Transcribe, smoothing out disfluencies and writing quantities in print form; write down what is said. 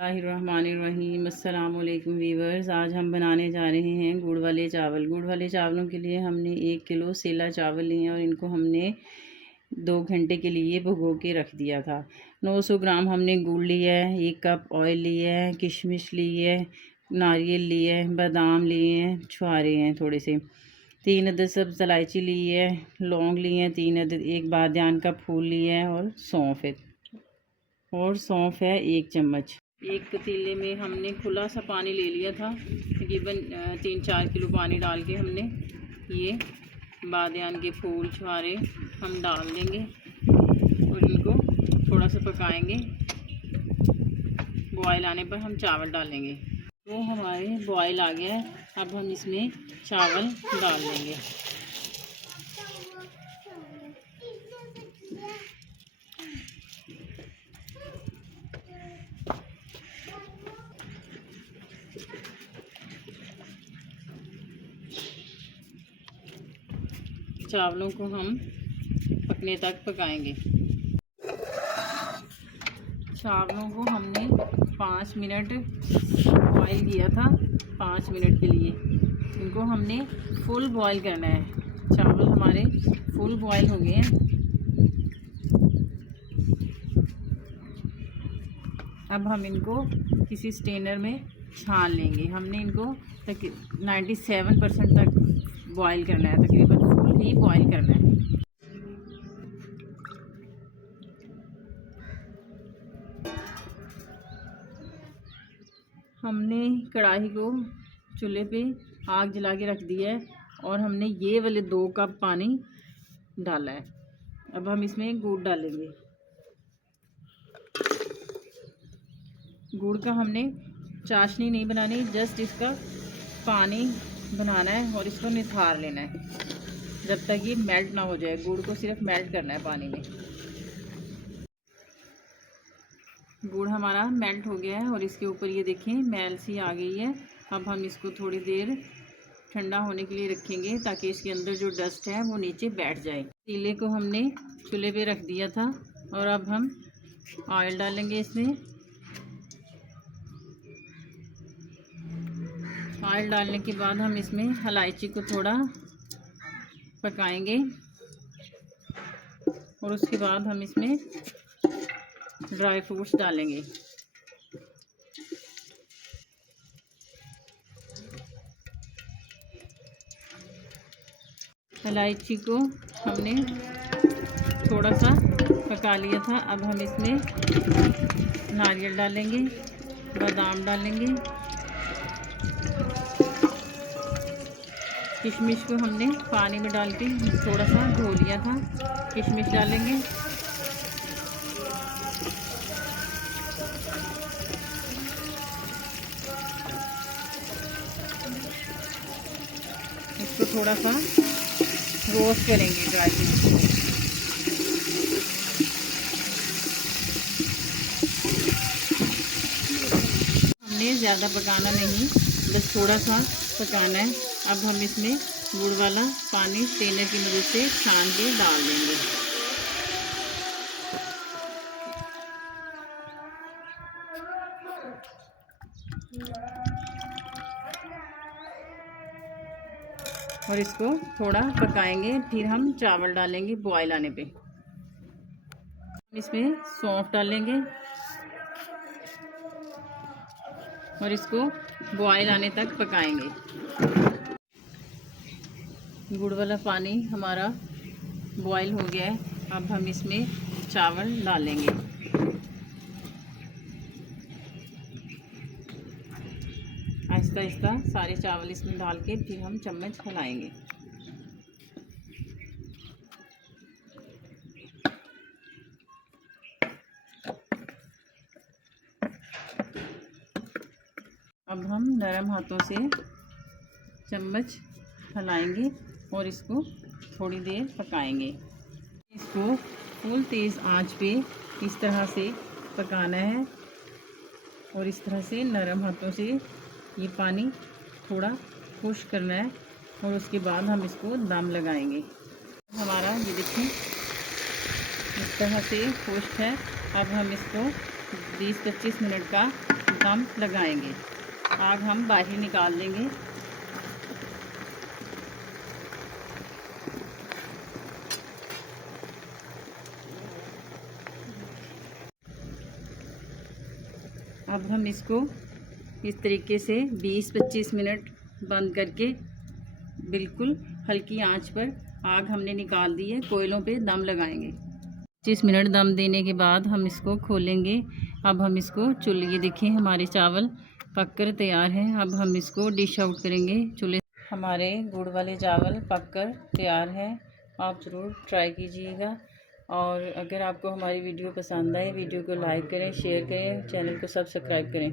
बिस्मिल्लाहिर्रहमानिर्रहीम। अस्सलाम वालेकुम वीवर्स। आज हम बनाने जा रहे हैं गुड़ वाले चावल। गुड़ वाले चावलों के लिए हमने 1 किलो सेला चावल लिए हैं और इनको हमने 2 घंटे के लिए भिगो के रख दिया था। 900 ग्राम हमने गुड़ लिया है, 1 कप ऑयल लिया है, किशमिश ली है, नारियल लिए है, बादाम लिए हैं, छुहारे हैं थोड़े से, 3 अदद सब्ज़ इलायची ली है, लौंग लिए हैं 3 अदद, 1 बादियान का फूल लिया है और सौंफ है 1 चम्मच। एक पतीले में हमने खुला सा पानी ले लिया था, तकरीबन 3-4 किलो पानी डाल के हमने ये बादियान के फूल छुहारे हम डाल देंगे और इनको थोड़ा सा पकाएंगे। बॉयल आने पर हम चावल डालेंगे। तो हमारे बॉयल आ गया है, अब हम इसमें चावल डाल देंगे। चावलों को हम पकने तक पकाएंगे। चावलों को हमने 5 मिनट बॉयल किया था, 5 मिनट के लिए। इनको हमने फुल बॉयल करना है। चावल हमारे फुल बॉयल हो गए हैं। अब हम इनको किसी स्ट्रेनर में छान लेंगे। हमने इनको 97% तक बॉयल करना है, तकरीबन फुल ही बॉयल करना है। हमने कढ़ाई को चूल्हे पे आग जला के रख दिया है और हमने ये वाले 2 कप पानी डाला है। अब हम इसमें गुड़ डालेंगे। गुड़ का हमने चाशनी नहीं बनानी, जस्ट इसका पानी बनाना है और इसको निथार लेना है जब तक ये मेल्ट ना हो जाए। गुड़ को सिर्फ मेल्ट करना है पानी में। गुड़ हमारा मेल्ट हो गया है और इसके ऊपर ये देखें मैल सी आ गई है। अब हम इसको थोड़ी देर ठंडा होने के लिए रखेंगे ताकि इसके अंदर जो डस्ट है वो नीचे बैठ जाए। पतीले को हमने चूल्हे पे रख दिया था और अब हम ऑयल डालेंगे इसमें। ऑयल डालने के बाद हम इसमें इलायची को थोड़ा पकाएंगे और उसके बाद हम इसमें ड्राई फ्रूट्स डालेंगे। इलायची को हमने थोड़ा सा पका लिया था। अब हम इसमें नारियल डालेंगे, बादाम डालेंगे, किशमिश को हमने पानी में डाल के थोड़ा सा धो लिया था। किशमिश डालेंगे, इसको थोड़ा सा रोस्ट करेंगे ड्राई फ्रूट को। हमने ज़्यादा पकाना नहीं, बस थोड़ा सा पकाना है। अब हम इसमें गुड़ वाला पानी स्ट्रेनर की मदद से छान के डाल देंगे। और इसको थोड़ा पकाएंगे, फिर हम चावल डालेंगे बॉयल आने पे। इसमें सौंफ डालेंगे और इसको बॉयल आने तक पकाएंगे। गुड़ वाला पानी हमारा बॉयल हो गया है। अब हम इसमें चावल डालेंगे। आहिस्ता आहिस्ता सारे चावल इसमें डाल के फिर हम चम्मच हिलाएंगे। अब हम नरम हाथों से चम्मच हिलाएंगे और इसको थोड़ी देर पकाएंगे। इसको फुल तेज़ आंच पे इस तरह से पकाना है और इस तरह से नरम हाथों से ये पानी थोड़ा खुश करना है और उसके बाद हम इसको दम लगाएंगे। हमारा ये देखिए इस तरह से खुश्क है। अब हम इसको 20-25 मिनट का दम लगाएंगे। आग हम बाहर निकाल देंगे। अब हम इसको इस तरीके से 20-25 मिनट बंद करके बिल्कुल हल्की आंच पर आग हमने निकाल दी है, कोयलों पे दम लगाएंगे। 25 मिनट दम देने के बाद हम इसको खोलेंगे। अब हम इसको चूल्हे, देखिए हमारे चावल पककर तैयार हैं। अब हम इसको डिश आउट करेंगे चूल्हे। हमारे गुड़ वाले चावल पककर तैयार हैं। आप ज़रूर ट्राई कीजिएगा। और अगर आपको हमारी वीडियो पसंद आए, वीडियो को लाइक करें, शेयर करें, चैनल को सब्सक्राइब करें।